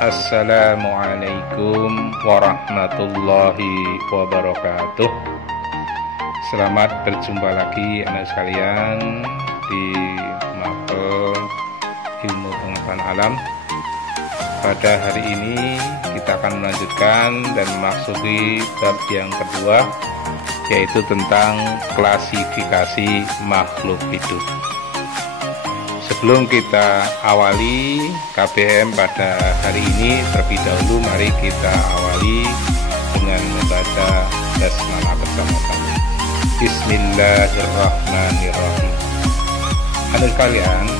Assalamualaikum warahmatullahi wabarakatuh. Selamat berjumpa lagi anak sekalian di mapel ilmu pengetahuan alam. Pada hari ini kita akan melanjutkan dan memasuki bab yang kedua, yaitu tentang klasifikasi makhluk hidup. Sebelum kita awali KBM pada hari ini, terlebih dahulu mari kita awali dengan membaca basmalah bersama-sama. Bismillahirrahmanirrahim. Anak kalian,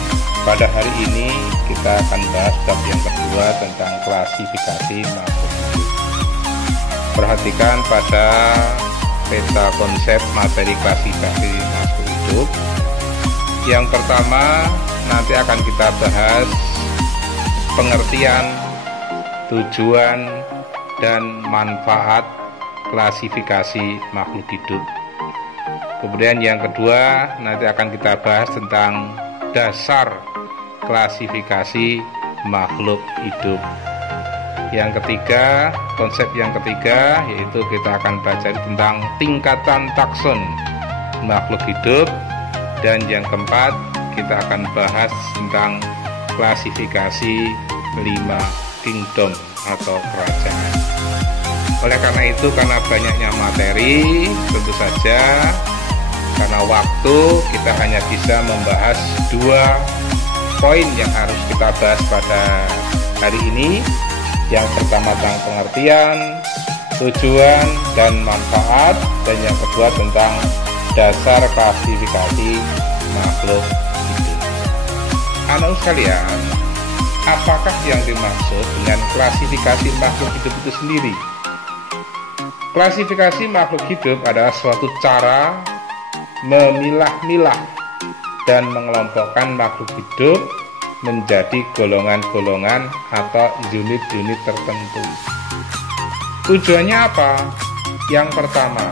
pada hari ini kita akan bahas bab yang kedua tentang klasifikasi makhluk hidup. Perhatikan pada peta konsep materi klasifikasi makhluk hidup. Yang pertama, nanti akan kita bahas pengertian, tujuan, dan manfaat klasifikasi makhluk hidup. Kemudian yang kedua, nanti akan kita bahas tentang dasar klasifikasi makhluk hidup. Yang ketiga, konsep yang ketiga, yaitu kita akan baca tentang tingkatan takson makhluk hidup. Dan yang keempat, kita akan bahas tentang klasifikasi 5 kingdom atau kerajaan. Oleh karena itu, karena banyaknya materi, tentu saja karena waktu kita hanya bisa membahas 2 poin yang harus kita bahas pada hari ini. Yang pertama tentang pengertian, tujuan, dan manfaat. Dan yang kedua tentang dasar klasifikasi makhluk hidup. Anak sekalian, apakah yang dimaksud dengan klasifikasi makhluk hidup itu sendiri? Klasifikasi makhluk hidup adalah suatu cara memilah-milah dan mengelompokkan makhluk hidup menjadi golongan-golongan atau unit-unit tertentu. Tujuannya apa? Yang pertama,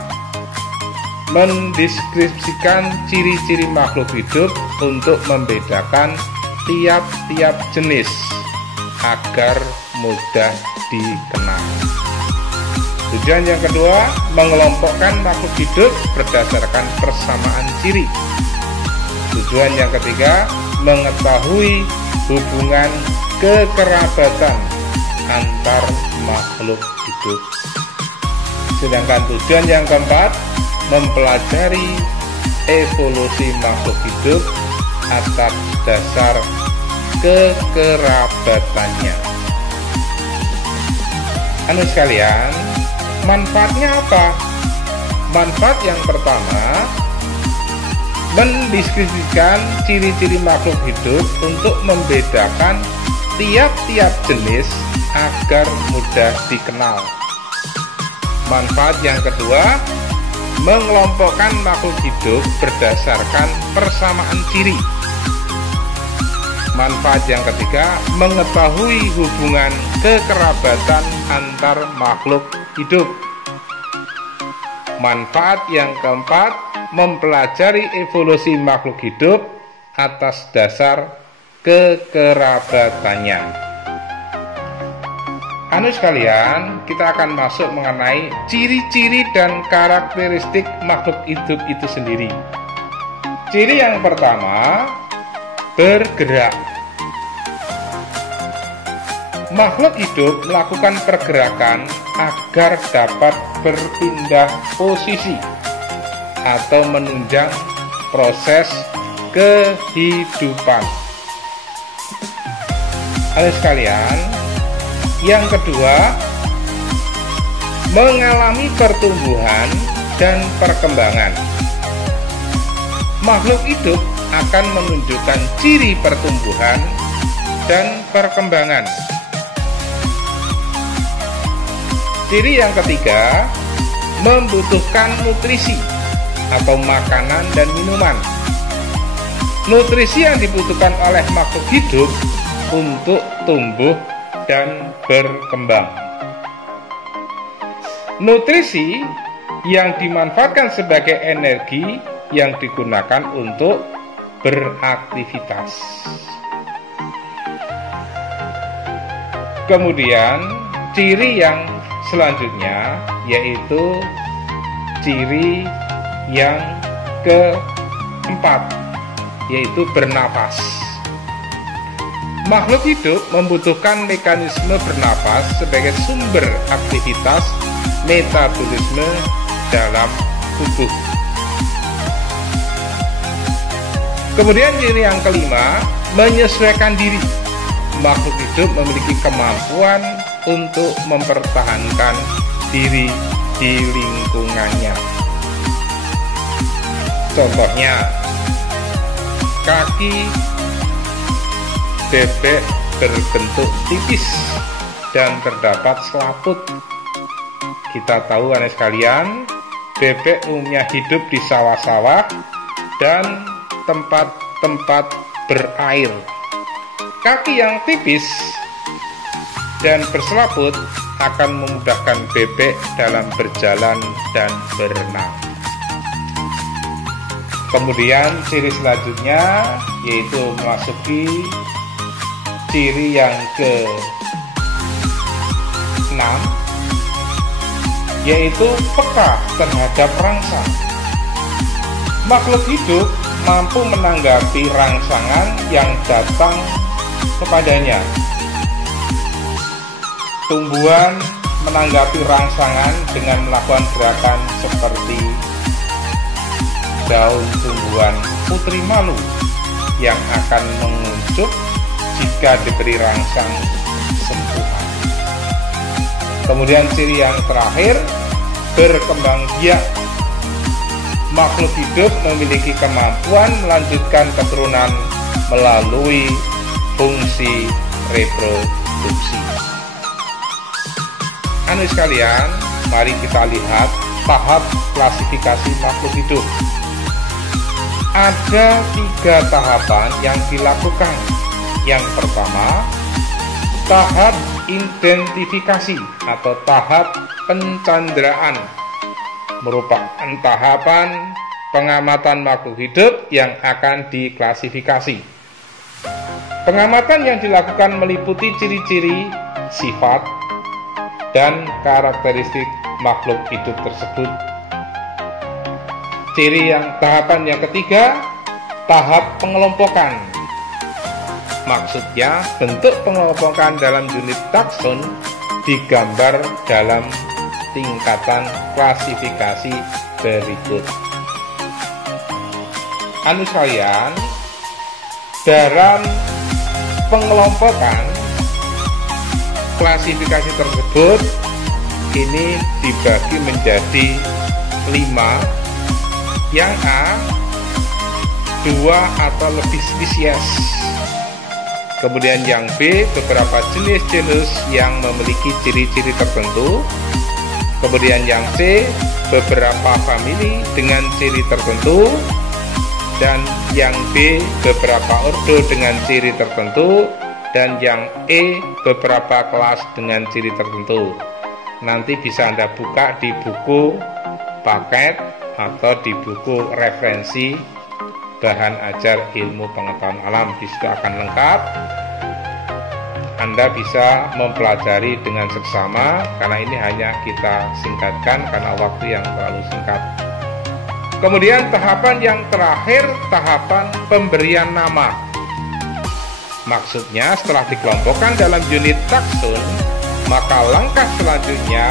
mendeskripsikan ciri-ciri makhluk hidup untuk membedakan tiap-tiap jenis agar mudah dikenal. Tujuan yang kedua, mengelompokkan makhluk hidup berdasarkan persamaan ciri. Tujuan yang ketiga, mengetahui hubungan kekerabatan antar makhluk hidup. Sedangkan tujuan yang keempat, mempelajari evolusi makhluk hidup atas dasar kekerabatannya. Anak sekalian, manfaatnya apa? Manfaat yang pertama, mendeskripsikan ciri-ciri makhluk hidup untuk membedakan tiap-tiap jenis agar mudah dikenal. Manfaat yang kedua, mengelompokkan makhluk hidup berdasarkan persamaan ciri. Manfaat yang ketiga, mengetahui hubungan kekerabatan antar makhluk hidup. Manfaat yang keempat, mempelajari evolusi makhluk hidup atas dasar kekerabatannya. Anu sekalian, kita akan masuk mengenai ciri-ciri dan karakteristik makhluk hidup itu sendiri. Ciri yang pertama, bergerak. Makhluk hidup melakukan pergerakan agar dapat berpindah posisi atau menunjang proses kehidupan. Anu sekalian, yang kedua, mengalami pertumbuhan dan perkembangan. Makhluk hidup akan menunjukkan ciri pertumbuhan dan perkembangan. Ciri yang ketiga, membutuhkan nutrisi atau makanan dan minuman. Nutrisi yang dibutuhkan oleh makhluk hidup untuk tumbuh dan berkembang. Nutrisi yang dimanfaatkan sebagai energi yang digunakan untuk beraktivitas. Kemudian ciri yang selanjutnya yaitu ciri yang keempat, yaitu bernapas. Makhluk hidup membutuhkan mekanisme bernapas sebagai sumber aktivitas metabolisme dalam tubuh. Kemudian ciri yang kelima, menyesuaikan diri. Makhluk hidup memiliki kemampuan untuk mempertahankan diri di lingkungannya. Contohnya, kaki bebek berbentuk tipis dan terdapat selaput. Kita tahu anak sekalian, bebek umumnya hidup di sawah-sawah dan tempat-tempat berair. Kaki yang tipis dan berselaput akan memudahkan bebek dalam berjalan dan berenang. Kemudian ciri selanjutnya yaitu memasuki ciri yang ke-6, yaitu peka terhadap rangsang. Makhluk hidup mampu menanggapi rangsangan yang datang kepadanya. Tumbuhan menanggapi rangsangan dengan melakukan gerakan seperti daun tumbuhan putri malu yang akan menguncup jika diberi rangsang sentuhan. Kemudian ciri yang terakhir, berkembang biak. Makhluk hidup memiliki kemampuan melanjutkan keturunan melalui fungsi reproduksi. Anu sekalian, mari kita lihat tahap klasifikasi makhluk hidup. Ada 3 tahapan yang dilakukan. Yang pertama, tahap identifikasi atau tahap pencanderaan, merupakan tahapan pengamatan makhluk hidup yang akan diklasifikasi. Pengamatan yang dilakukan meliputi ciri-ciri, sifat, dan karakteristik makhluk hidup tersebut. Tahapan yang ketiga, tahap pengelompokan. Maksudnya, bentuk pengelompokan dalam unit takson digambar dalam tingkatan klasifikasi berikut. Anu sekalian, dalam pengelompokan klasifikasi tersebut ini dibagi menjadi 5. Yang A, 2 atau lebih spesies. Kemudian yang B, beberapa jenis-jenis yang memiliki ciri-ciri tertentu. Kemudian yang C, beberapa famili dengan ciri tertentu. Dan yang D, beberapa ordo dengan ciri tertentu. Dan yang E, beberapa kelas dengan ciri tertentu. Nanti bisa Anda buka di buku paket atau di buku referensi bahan ajar ilmu pengetahuan alam. Di situ akan lengkap. Anda bisa mempelajari dengan seksama, karena ini hanya kita singkatkan karena waktu yang terlalu singkat. Kemudian tahapan yang terakhir, tahapan pemberian nama. Maksudnya setelah dikelompokkan dalam unit takson, maka langkah selanjutnya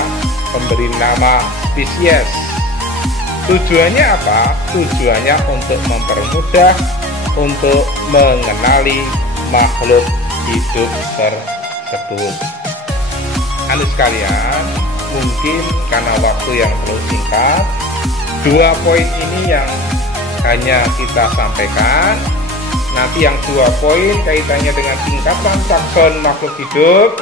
memberi nama spesies. Tujuannya apa? Tujuannya untuk mempermudah untuk mengenali makhluk hidup tersebut. Anu sekalian, mungkin karena waktu yang terlalu singkat, 2 poin ini yang hanya kita sampaikan. Nanti yang 2 poin kaitannya dengan tingkatan takson makhluk hidup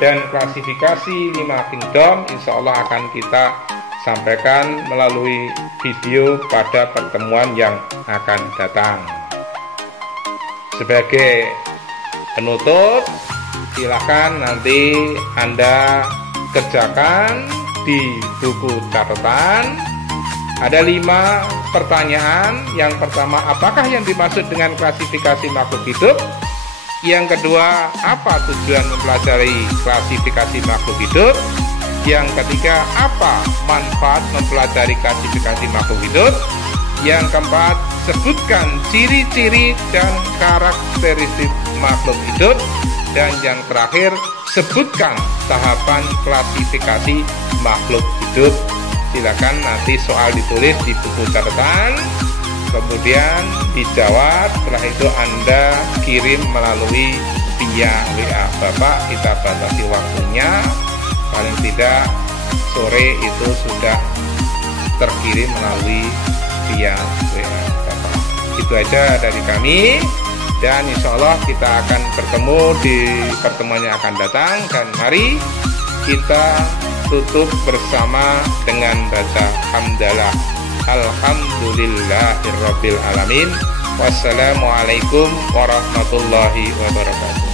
dan klasifikasi 5 kingdom, insya Allah akan kita sampaikan melalui video pada pertemuan yang akan datang. Sebagai penutup, silakan nanti Anda kerjakan di buku catatan. Ada 5 pertanyaan. Yang pertama, apakah yang dimaksud dengan klasifikasi makhluk hidup? Yang kedua, apa tujuan mempelajari klasifikasi makhluk hidup? Yang ketiga, apa manfaat mempelajari klasifikasi makhluk hidup? Yang keempat, sebutkan ciri-ciri dan karakteristik makhluk hidup. Dan yang terakhir, sebutkan tahapan klasifikasi makhluk hidup. Silakan nanti soal ditulis di buku catatan, kemudian dijawab. Setelah itu Anda kirim melalui via WA Bapak. Kita batasi waktunya, paling tidak sore itu sudah terkirim melalui via WA Bapak. Itu aja dari kami, dan insya Allah kita akan bertemu di pertemuan yang akan datang. Dan mari kita tutup bersama dengan baca hamdalah. Alhamdulillahirabbil alamin. Wassalamualaikum warahmatullahi wabarakatuh.